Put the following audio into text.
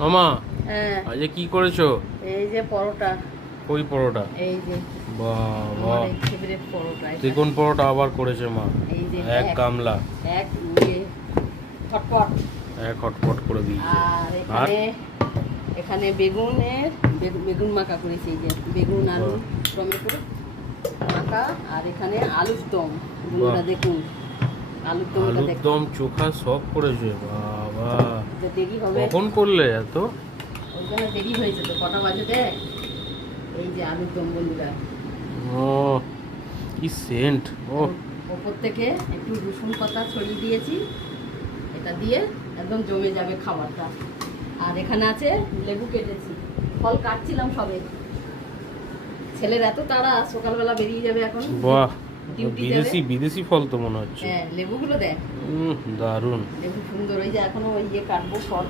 মামা হ্যাঁ। আজকে কি করেছ? এই যে পরোটা। ওই পরোটা? এই যে। বাবা। ত্রিকোণ পরোটা আবার করেছে মা? এই যে এক গামলা। এক ইয়ে। ফটফট এক হটপট করে দিয়েছে। আর এখানে বেগুনের বেগুন- মাখা করেছি এই যে। বেগুন আলু টমেটো মাখা। আর এখানে আলুর দম। দেখুন। আলুর দমটা আলুর দম চোখা সব করেছে। বাবা। দেরি হবে। কখন করলে এত? ওই জন্য দেরি হয়েছে তো কটা বাজে দেখ? এই যে আলুর দম বন্ধুরা ও কি সেন্ট ও। ওপর থেকে একটু রসুন পাতা ছড়িয়ে দিয়েছি। এটা দিয়ে একদম জমে যাবে খাবারটা। আর এখানে আছে লেবু কেটেছি। ফল কাটছিলাম সবে। ছেলের এত তাড়া সকালবেলা বেরিয়ে যাবে এখন। বাহ। ডিউটি বিদেশি বিদেশি ফল তো মনে হচ্ছে। হ্যাঁ লেবুগুলো দেখ উম, দারুণ। লেবু সুন্দর ওই যে এখনও ওই ইয়ে কাটবো ফল।